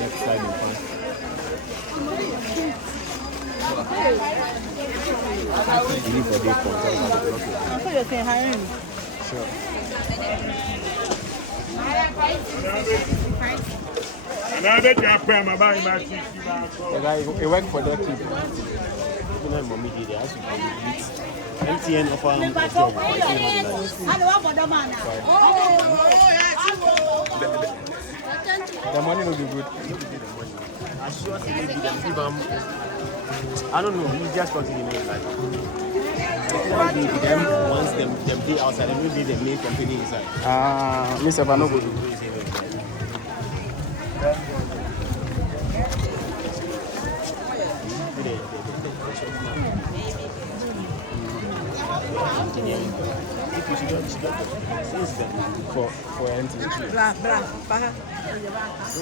left side in front. Leave for day for So you're saying hiring? Sure. Another job, my buying my The guy, he worked for that people. Even though mommy did, they asked to MTN offer him a job. The money will be good. I sure maybe them give him. I don't know. He's just talking in it like. Maybe them once them day outside, and maybe the main company inside. Mr. Vanogo. For empty. So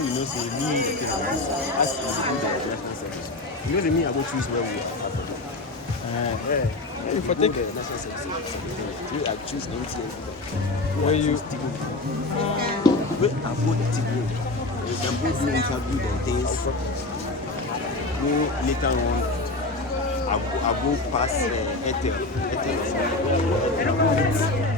you know, say me the thing as the service. You know the me I go choose where we are. If I take the national service, I choose MTN. Where you where I go the TV. They can both do interview and things. Later on. I go past Ethel or something.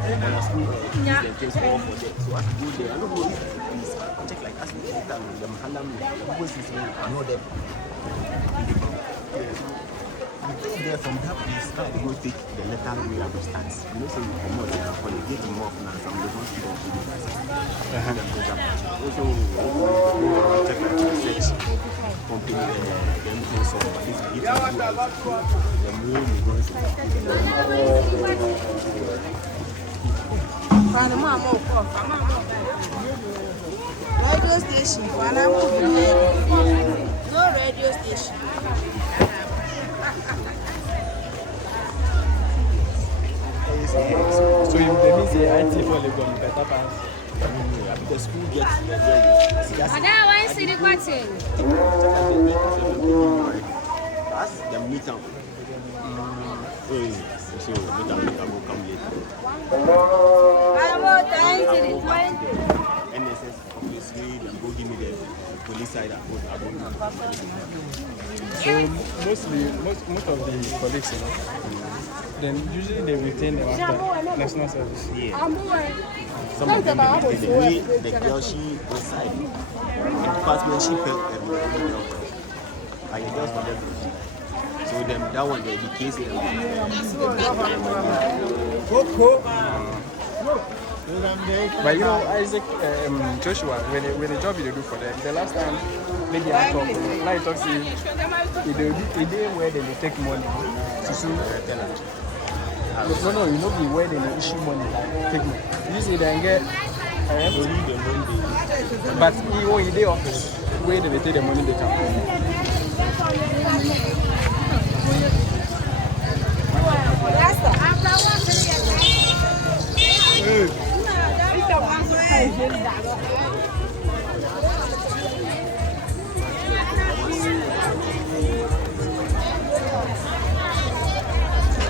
When I school, they just all for that. So I have to go there. I don't know if it's check like as we enter them handle me. People see me, I know them. There from that place, I go take the letter way I will start. You know, so you come out and for the gate more now, some of the ones you don't do also, check like research company, them things of at least it will do the moon is going Radio station. No radio station. so you say IT for the better pass. The school gets that's the meet up. So meet up will come later. NSS obviously they go give me the police side. So most of the colleagues, then usually they retain them after national service. Yeah. Some of them the way the girl she inside the department she felt everything. Like it just for them. So them that one they the case But you know, Isaac, Joshua, when the job you do for them, the last time maybe I talk, now I talk to you, the day where they will take money to sue tell them. No, you know the where they will issue money, like take money. You see they get, but he day office where they take the money they can pay.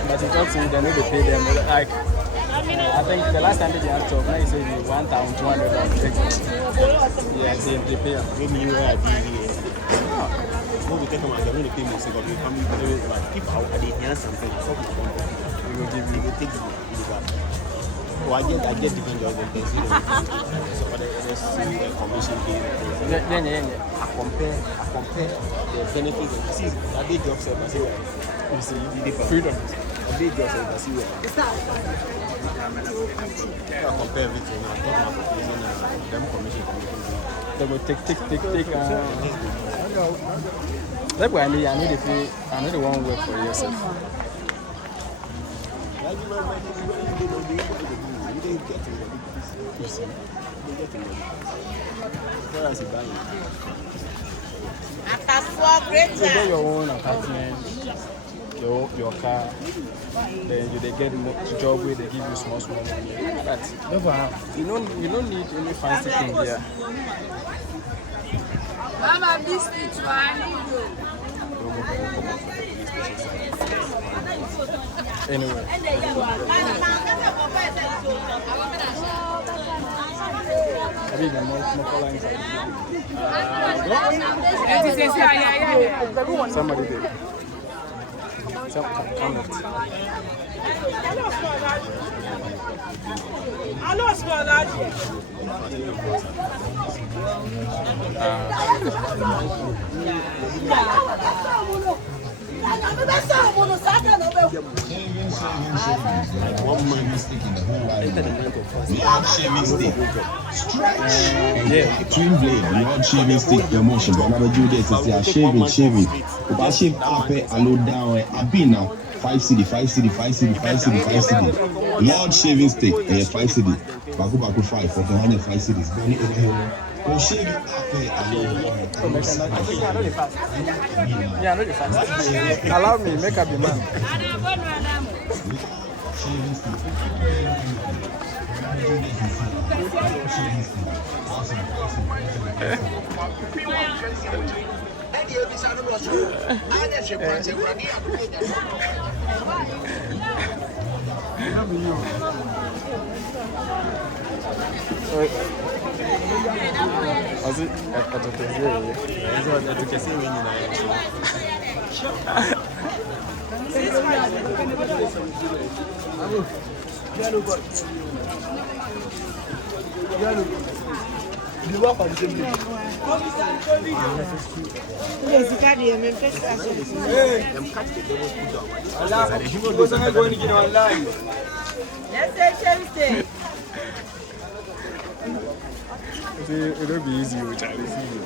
But he talks to me, they know they pay them. Like, I think the last time they had talk, now he said $1,200. Yeah, they pay them. Maybe you are we take them and they're going to pay me so that we come but if I did hear something, we will give you take it back. So I get different jobs and things. So other commission game. I compare the benefits and see a big job set. I say you see the freedom. A big job set. I see I compare everything. I talk about population them commission. They will take. That's why I know the fee. I know the one work for yourself. You see, you get your own apartment, your car, then you get more job where they give you small money. But you don't need any fancy thing here. Mama, this is Anyway. big and Makola inside. Somebody did. Some comment. I know it's for that. Like 1 month in the whole Lord shaving stick. Twin blade, Lord shaving stick promotion. But another do this is shaving. If I shave up, I load down, I've been now 5 cedi. Lord shaving stick, 5 cedi. Baku 5 for 105 cedis. Burn it over here. When shaving up, I load down. Yeah, I know the fast. Allow me, make up the man. It'll be easy, which I see.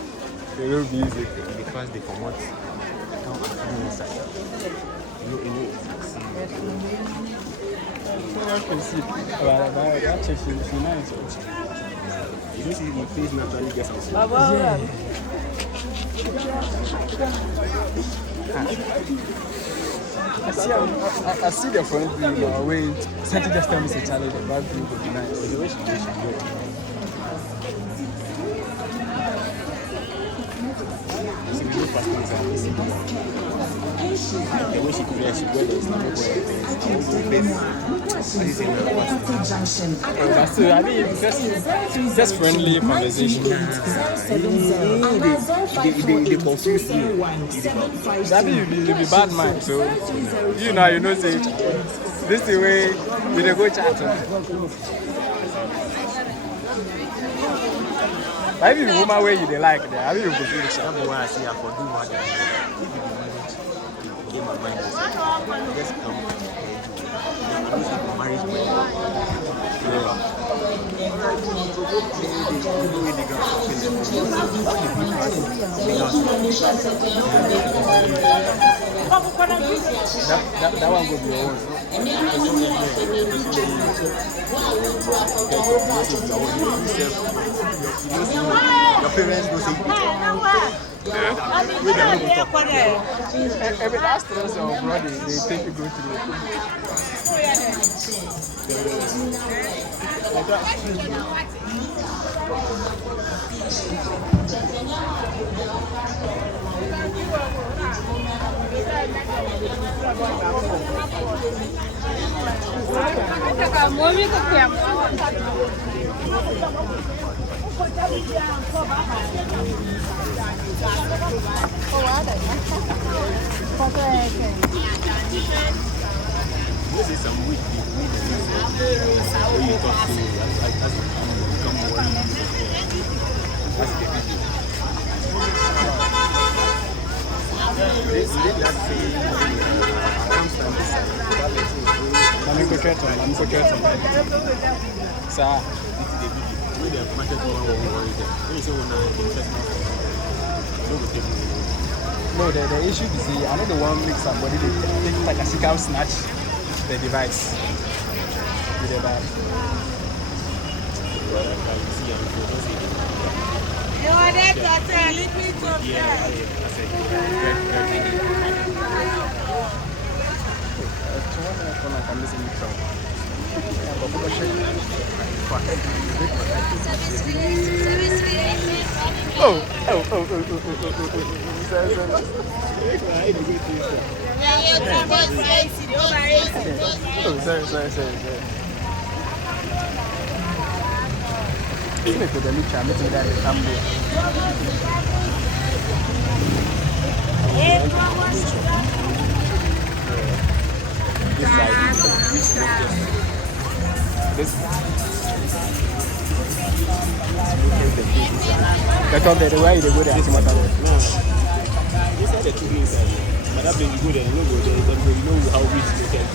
It'll be easy Because they come out inside. I can see. That chick, she's nice. You see my face naturally gets on. I see the front view. Wait, Santi just tell me say Charlie, the back view would be nice. The way she goes. The way she wears, That's true. I mean, just friendly conversation. They confuse you. That means you'll be bad man. So, you know, say this is the way you go chat. I mean, woman where you like that. I mean, you go see the chat. Why I see I for do what if you manage to get my mind just come marriage that one will be your own. Your parents go say every last stress or brother, they take you go through. This is some weed. You talk to as you become more. That's the video. I'm forgetting. Sir. No, the issue is I know the one makes somebody they take like a cigar snatch the device with the bag. Oh. Sorry. Look at the nature, I'm making that the thumbnail. This side. This. That's all the way they go there. No. This are the two inside. But that when you go there, you know how rich you can.